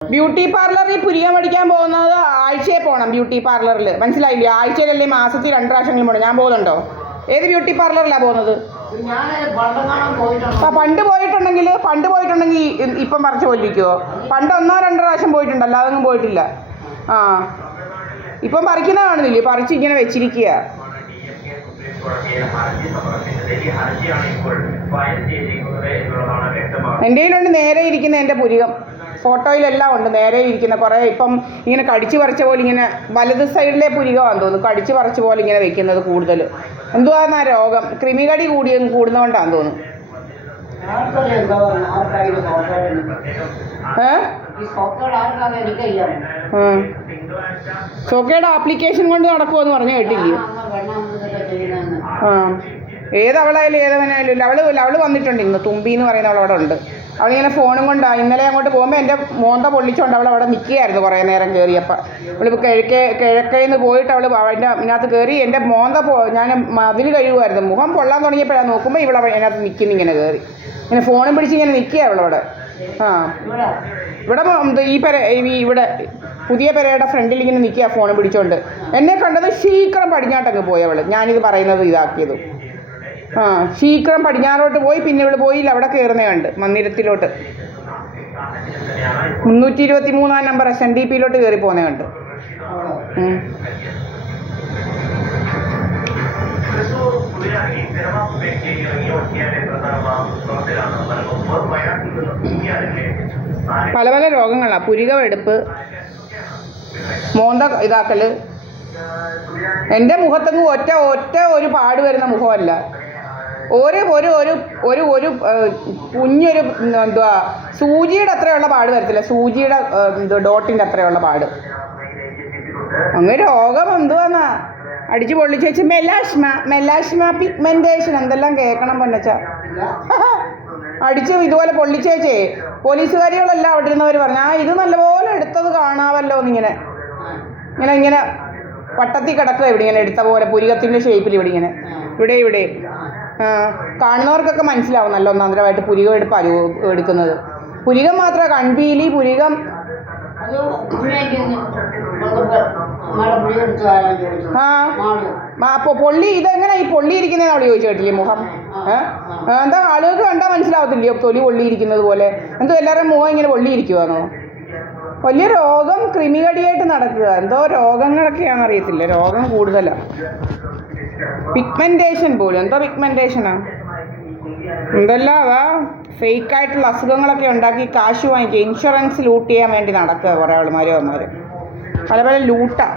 Beauty പാർലറിൽ പുരികം പഠിക്കാൻ പോകുന്നത് ആഴ്ചയിൽ പോകണം. ബ്യൂട്ടി പാർലറിൽ മനസ്സിലായില്ലേ? ആഴ്ചയിലല്ലേ മാസത്തിൽ 2 പ്രാവശ്യമെങ്കിലും പോകണം. ഞാൻ പോകുന്നുണ്ടോ? ഏത് ബ്യൂട്ടി പാർലറിലാണ് പോകുന്നത്? പണ്ട് പോയിട്ടുണ്ടെങ്കിൽ ഇപ്പം പറിച്ച് കൊല്ലിക്കുമോ? പണ്ട് 1-2 പ്രാവശ്യം പോയിട്ടുണ്ടല്ലോ, അതൊന്നും പോയിട്ടില്ല. ആ ഇപ്പം പറിക്കുന്ന കാണുന്നില്ലേ? പറിച്ച് ഇങ്ങനെ വെച്ചിരിക്കുക. എൻ്റെ കയ്യിലുണ്ട് നേരെ ഇരിക്കുന്ന എൻ്റെ പുരികം. ഫോട്ടോയിലെല്ലാം ഉണ്ട് നേരെ ഇരിക്കുന്ന കുറേ. ഇപ്പം ഇങ്ങനെ കടിച്ചു പറിച്ച പോലെ ഇങ്ങനെ വലത് സൈഡിലെ പുരികമാണെന്ന് തോന്നുന്നു. കടിച്ചു പറിച്ച പോലെ ഇങ്ങനെ വെക്കുന്നത് കൂടുതൽ. എന്തുവാന്നാ രോഗം? കൃമികടി കൂടുന്നതുകൊണ്ടാണെന്ന് തോന്നുന്നു. സോക്കയുടെ ആപ്ലിക്കേഷൻ കൊണ്ട് നടക്കുമെന്ന് പറഞ്ഞു കേട്ടില്ലേ? ആ ഏതവളായാലും ഏതവനായാലും അവള് വന്നിട്ടുണ്ട് ഇന്ന്. തുമ്പി എന്ന് പറയുന്ന അവളവിടെ ഉണ്ട്. അവളിങ്ങനെ ഫോണും കൊണ്ടാണ്. ഇന്നലെ അങ്ങോട്ട് പോകുമ്പോൾ എൻ്റെ മോന്ത പൊള്ളിച്ചുകൊണ്ട് അവൾ അവിടെ നിൽക്കുകയായിരുന്നു കുറേ നേരം കയറിയപ്പോൾ. അവളിപ്പോൾ കിഴക്കേന്ന് പോയിട്ട് അവൾ അതിൻ്റെ ഇതിനകത്ത് കയറി. എൻ്റെ മോന്ത ഞാൻ മതിൽ കഴിയുമായിരുന്നു. മുഖം പൊള്ളാൻ തുടങ്ങിയപ്പോഴാണ് നോക്കുമ്പോൾ ഇവിടെ അതിനകത്ത് നിൽക്കുന്നു. ഇങ്ങനെ കയറി ഇങ്ങനെ ഫോണും പിടിച്ച് ഇങ്ങനെ നിൽക്കുക അവളവിടെ. ആ ഇവിടെ ഇവിടെ പുതിയ പെരയുടെ ഫ്രണ്ടിൽ ഇങ്ങനെ നിൽക്കുക ഫോൺ പിടിച്ചോണ്ട്. എന്നെ കണ്ടത് ശീഘ്രം പടിഞ്ഞാട്ടങ്ങ് പോയി അവൾ. ഞാനിത് പറയുന്നത് ഇതാക്കിയത്. ആ ശീഘ്രം പടിഞ്ഞാറോട്ട് പോയി. പിന്നെ ഇവിടെ പോയില്ല, അവിടെ കയറുന്നേ കണ്ട് മന്ദിരത്തിലോട്ട്. 323 നമ്പർ SNDP-യിലോട്ട് കയറി പോകുന്നേ കണ്ട്. പല പല രോഗങ്ങളാണ്. പുരികമെടുപ്പ്, മോന്ത ഇതാക്കല്. എൻ്റെ മുഖത്തെങ്ങ് ഒരു പാട് വരുന്ന മുഖമല്ല. ഒരു കുഞ്ഞൊരു എന്തുവാ സൂചിയുടെ അത്രയുള്ള പാട് വരത്തില്ല. സൂചിയുടെ ഡോട്ടിൻ്റെ അത്രയുള്ള പാട്. അങ്ങ് രോഗം എന്തുവാന്നാ അടിച്ച് പൊള്ളിച്ച് വെച്ച് മെലാഷ്മ പിഗ്മെൻറ്റേഷൻ എന്തെല്ലാം കേൾക്കണം പൊന്നച്ച. അടിച്ചും ഇതുപോലെ പൊള്ളിച്ചേച്ചേ പോലീസുകാരികളെല്ലാം അവിടെ ഇരുന്നവർ പറഞ്ഞു ഇത് നല്ലപോലെ എടുത്തത് കാണാമല്ലോ എന്നിങ്ങനെ ഇങ്ങനെ ഇങ്ങനെ വട്ടത്തിൽ കിടക്കുക. ഇവിടെ ഇങ്ങനെ എടുത്ത പോലെ പുരികത്തിൻ്റെ ഷേപ്പിൽ ഇവിടെ കാണുന്നവർക്കൊക്കെ മനസ്സിലാവും നല്ല ഒന്നാന്തരമായിട്ട് പുരികം എടുക്കുന്നത്. പുരികം മാത്രമേ കൺപീലി പുരികം. അപ്പോൾ പൊള്ളി ഇതെങ്ങനെ ഈ പൊള്ളിയിരിക്കുന്നതെന്ന് അവിടെ ചോദിച്ചു കേട്ടില്ലേ? മുഖം എന്താ ആളുകൾക്ക് കണ്ടാൽ മനസ്സിലാവത്തില്ലയോ തൊലി പൊള്ളിയിരിക്കുന്നത് പോലെ? എന്തോ എല്ലാവരുടെയും മുഖം ഇങ്ങനെ പൊള്ളിയിരിക്കുവാന്നോ? വലിയ രോഗം കൃമികടിയായിട്ട് നടക്കുക. എന്തോ രോഗങ്ങളൊക്കെയാണെന്ന് അറിയത്തില്ല. രോഗം കൂടുതലാണ്. പിഗ്മെൻറ്റേഷൻ പോലും. എന്തോ പിഗ്മെൻറ്റേഷനാ എന്തെല്ലാവാ ഫേക്കായിട്ടുള്ള അസുഖങ്ങളൊക്കെ ഉണ്ടാക്കി കാശ് വാങ്ങിക്കുക. ഇൻഷുറൻസ് ലൂട്ട് ചെയ്യാൻ വേണ്ടി നടക്കുക കുറേ ആൾമാരും പല പല ലൂട്ടാ.